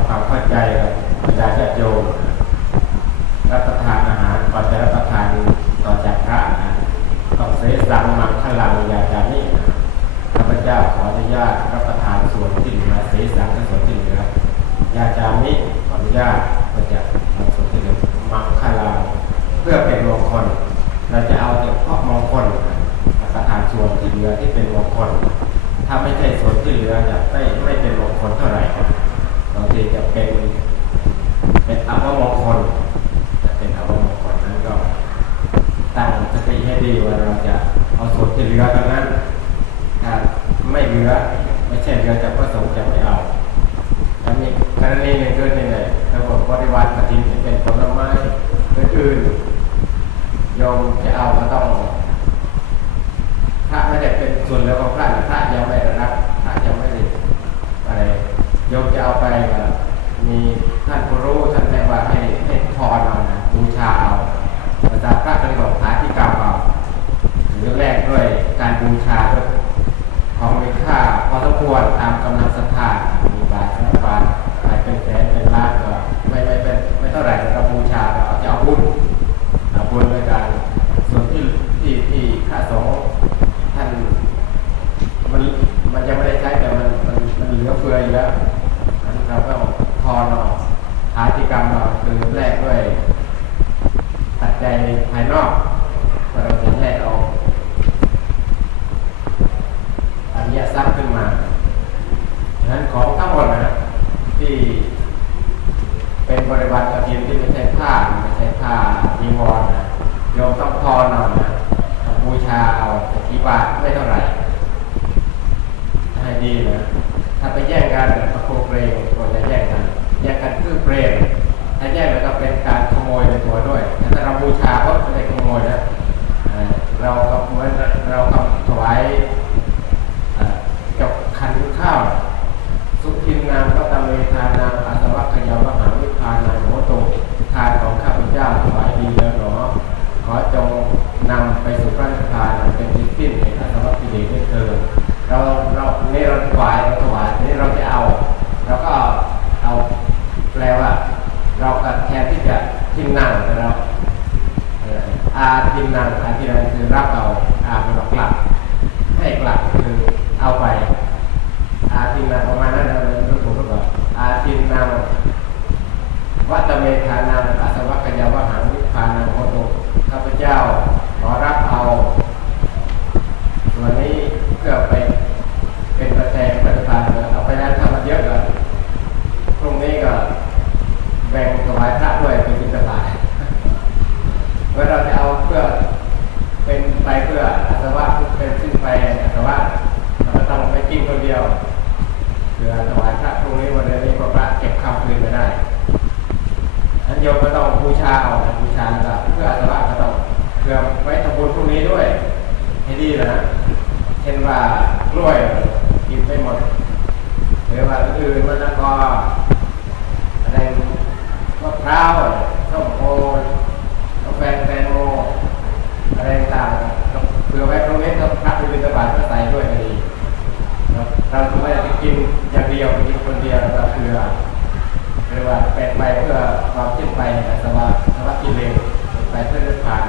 ำความเข้าใจกับประชาติโยมรับประทานอาหารก่อนจะรับประทานต่อจากพระนะต้องเสสังมังคลังยาจานี่ข้าพเจ้าขออนุญาตรับประทานส่วนที่เหลือเสสังและส่วนที่เหลือยาจามิขออนุญาตมาจากส่วนที่เหลือมังคลังเพื่อเป็นมงคลเราจะเอาเฉพาะมงคลรับประทานส่วนที่เหลือที่เป็นมงคลถ้าไม่ใช่ส่วนที่เหลือจะไม่ ทจะเป็นเป็นอัปมงคลจะเป็นอัปมงคลนั้นก็ตั้งสติให้ดีว่าเราจะเอาส่วนที่เหลือตรงนั้นถ้าไม่เหลือไม่ใช่เหลือจะประสงค์จะไม่เอาถ้ามีกรณีหนึ่งเกิดนี่เลยระบบบริวารปฏิทินเป็นผลไม้อื่นๆโยมจะเอาก็ต้อง พระไม่ได้เป็นส่วนเหลือของพระนะพระยังไม่ได้รับพระยังไม่ได้อะไรโยมจะเอาไปก็มีท่านผู้รู้ท่านแนะว่าให้ให้พรเอานะบูชาเอาภาษาพระก็เรียกว่าหาที่กรรมเอาหรือแรกด้วยการบูชาด้วยของมีค่าพอสมควรตามกำลังศรัทธามีบาทสองบาทบาทเป็นแสนเป็นล้านก็ไม่ไม่เป็นไม่เท่าไหร่เราบูชาเราจะเอาบุญเอาบุญในการส่วนที่ ที่ที่ค่าสงท่านมันมันยังไม่ได้ใช้แต่มันมันมันเหลือเฟืออยู่แล้วนั้นเราก็พอนาะหากิกรรมเราคือแรกด้วยปัจจัยภายนอกว่าเราจะแยกเอาอริยทรัพย์ขึ้นมาฉะนั้นของทั้งหมดนะที่เป็นบริวารกระถินที่ไม่ใช่ไม่ใช่ผ้าจีวรนะโยมต้องพอเนาะนะ บูชาเอาแต่กี่บาทไม่เท่าไหร่ให้ดีนะ ถ้าไปแย่งกันประโคเปรมควรจะแย่งกัน แย่งกันคือเปรมถ้าแย่งแล้วก็เป็นการขโมยในตัวด้วยแต่ถ้าเราบูชาก็ไม่ได้ขโมยนะเอ่อเราก็เหมือนเราทำถวายเอ่อจบคันข้าว สุขินนามก็ตามเวทานามอาสวัคขยามหาวิพานามโหตุทานของข้าพเจ้าถวายดีแล้วหนอ ขอจงนำไปสู่พระนิพพานเป็นที่สิ้นในอาสวะกิเลสด้วยเถิดเราเรานี่เราถวายเราถวายทีนี้เราจะเอา เราก็เอาแปลว่า เราก็แทนที่จะทิมนั่งแต่เราเอ่ออาทิมนั่งอาทิมนั่งคือรับเอาอาเป็นกลับ ให้กลับคือเอาไป อาทินนาประมาณนั้นเราเลยรู้ถูกหรือเปล่าอาทินนาวัตเมธานาอาสวัคยาวหังวิพานาโมโตข้าพเจ้าขอรับเอาส่วนนี้เพื่อไปเป็นประแจงปฏิภาณเอาไปแล้วถ้ามันเยอะก็พรุ่งนี้ก็แบ่งถวายพระด้วยเป็นบิณฑบาตเมื่อเราจะเอาเพื่อเป็นไปเพื่ออาสวะเป็นสิ้นไปอาสวะเราก็ต้องไปกินคนเดียวเพื่อถวายพระพรุ่งนี้วันนี้พระพระเก็บข้าวคืนไม่ได้อันโยมก็ต้องบูชาเอาบูชาแล้วก็เพื่ออาสวะก็ต้องเพื่อไว้ทำบุญพรุ่งนี้ด้วยให้ดีนะเช่นว่ากล้วยกินไปหมดหรือว่าอื่นมันก็อะไรมะพร้าวส้มโอกาแฟ อะไรต่างๆเผื่อไว้พรุ่งนี้ถ้าพระไปบิณฑบาตก็ใส่ด้วยก็ดีเราเราไม่ได้ไปกินอย่างเดียวกินคนเดียวเราเผื่อเรียกว่าแปลงไปเพื่อความคิดไปสมาสมากิเลสเป็นไปเพื่อเลื่อนผ่าน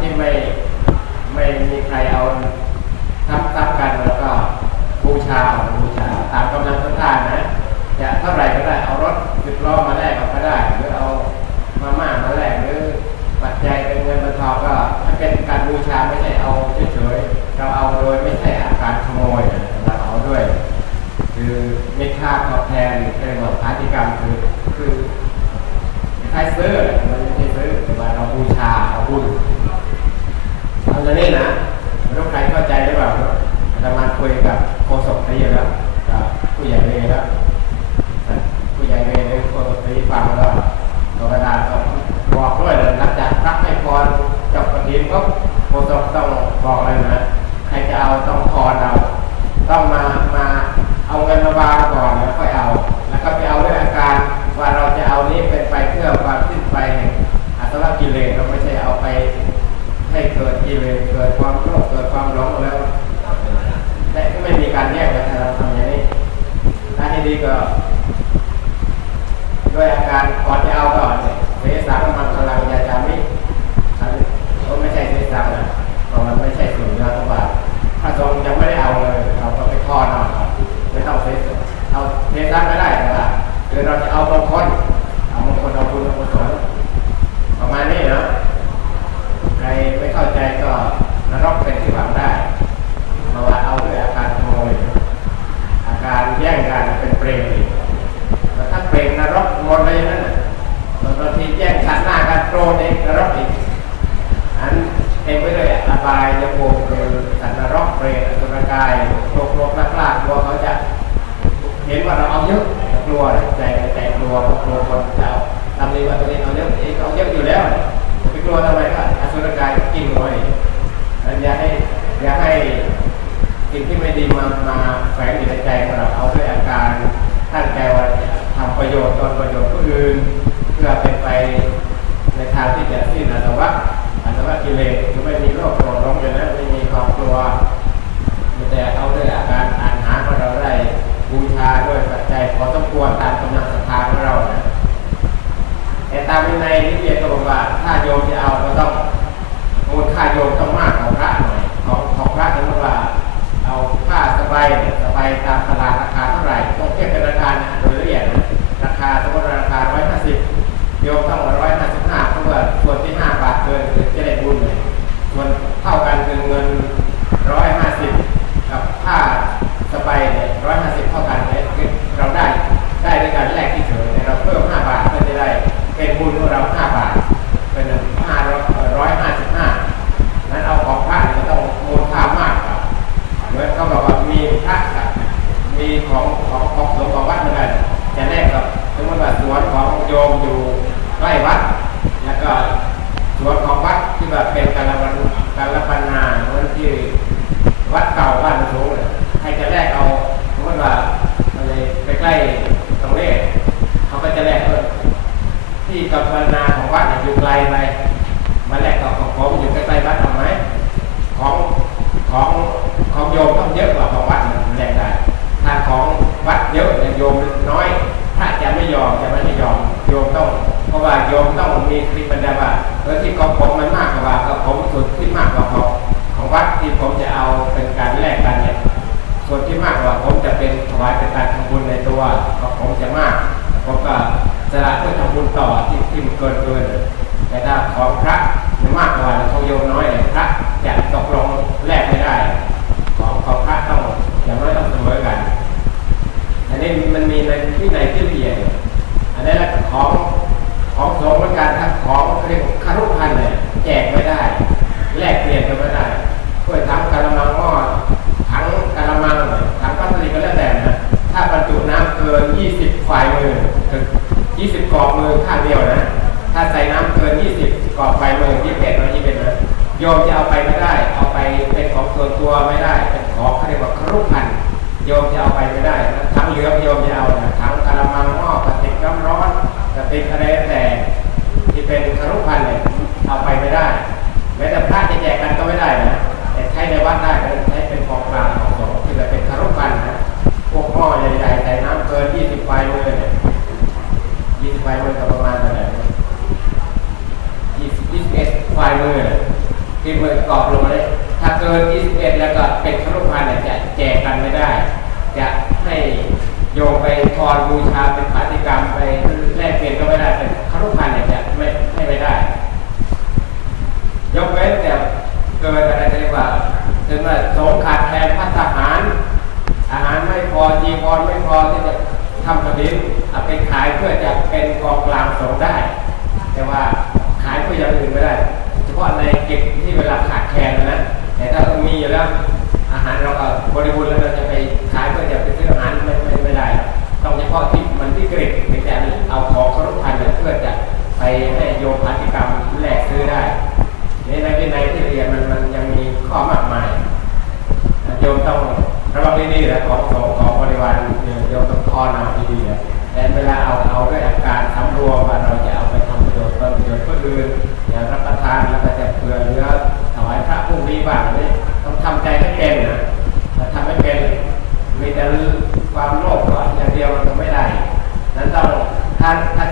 ที่ไม่ไม่มีใครเอาทับทับกันแล้วก็บูชาบูชาตามกำลังศรัทธานะจะเท่าไหร่ก็ได้เอารถสิบล้อมาแลกก็ได้หรือเอามาม่ามาแลกหรือปัจจัยเป็นเงินเป็นทองก็ถ้าเป็นการบูชาไม่ใช่เอาเฉยๆเราเอาโดยไม่ใช่อาการขโมยเราเอาด้วย คือไมีค่าตอบแทนเรียกว่าพาติกรรมคือคือคล้ซื้อแหละมันไม่ใช่ซื้อแต่ว่าเราบูชาเอาบุญ ทำอย่างนี้นะ ม่มีการแยกกันถ้าเราทำอย่ วทำไมก็อสุรกายกินหน่อยแล้วอย่าให้อย่าให้สิ่งที่ไม่ดีมามาแฝงอยู่ในใจของเราเอาด้วยอาการตั้งใจว่าทำประโยชน์ตนประโยชน์ผู้อื่นเพื่อเป็นไปในทางที่จะสิ้นอาสวะอาสวะกิเลสคือไม่มีโรคโกรธหลงอยู่นะไม่มีความกลัวแต่เอาด้วยอาการอ่านหาของเราได้บูชาด้วยปัจจัยพอสมควรตามกำลังศรัทธาของเรานะแต่ตามวินัยนิ ของของของสงฆ์ของวัดเหมือนกันจะแลกกับสมมติว่าสวนของโยมอยู่ใกล้วัด แล้วก็สวนของวัดที่แบบเป็นการละวันการละปันนาเหมือนที่วัดเก่าบ้านสูงเลยใครจะแลกเอาสมมติว่าอะไรไปใกล้ตรงนี้เขาก็จะแลกเออที่กับปนาของวัดเนี่ยอยู่ไกลไปมาแลกกับของผมอยู่ใกล้ๆวัดเอาไหมของของของโยมต้องเยอะกว่า ของวัดเยอะเนี่โยมน้อยพระจะไม่ยอมจะไม่ให้ยอมโยมต้อง เพราะว่าโยมต้องมีคลิปบรรดาว่าเออที่ของผมมันมากกว่าก็ผมสุดที่ ที่ไหนที่ละเอียดอันนี้แหละของของสงฆ์เหมือนกันถ้าของเรียกคารุพันธ์เนี่ยแจกไม่ได้ แลกเปลี่ยนกันไม่ได้ถ้วยถังกะละมังหม้อถังกะละมังถังพลาสติกก็แล้วแต่นะถ้าบรรจุน้ำเกิน 20ฝ่ายมือถึง20กรอบมือข้างเดียวนะ ถ้าใส่น้ำเกิน 20กรอบฝ่ายมือ21หรือ21นะโยมจะเอาไปไม่ได้ ที่มือกรอบลงมาเลยถ้าเกิน 21 แล้วก็เป็นคารุพันธ์เนี่ยจะแจกกันไม่ได้ จะให้โยมไปทอนบูชาเป็นปฏิกรรมไปแลกเปลี่ยนก็ไม่ได้เป็นคารุพันธ์เนี่ยจะไม่ให้ไม่ได้ ยกเว้นแต่เกิดอะไรจะเรียกว่าถึงว่าสงขาดแคลนพัฒหาร อาหารไม่พอจีวรไม่พอที่จะทำกระดิ่งเอาไปขายเพื่อจะเป็นกองกลางสงได้ แต่ว่า มต้องระวังดีๆนะของของของบริวารเนี่ยโยมต้องคอนเอาดีๆนะแต่เวลาเอาเอาด้วยอาการสำรวมว่าเราจะเอาไปทำประโยชน์เพิ่มประโยชน์เพื่ออื่นอย่ารับประทานแล้วก็จะเผื่อเหลือถวายพระผู้มีบ้างนี่ต้องทำใจให้เป็นนะถ้าทำไม่เป็นมีแต่ความโลภก่อนอย่างเดียวมันก็ไม่ได้นั้นต้องถ้าถ้า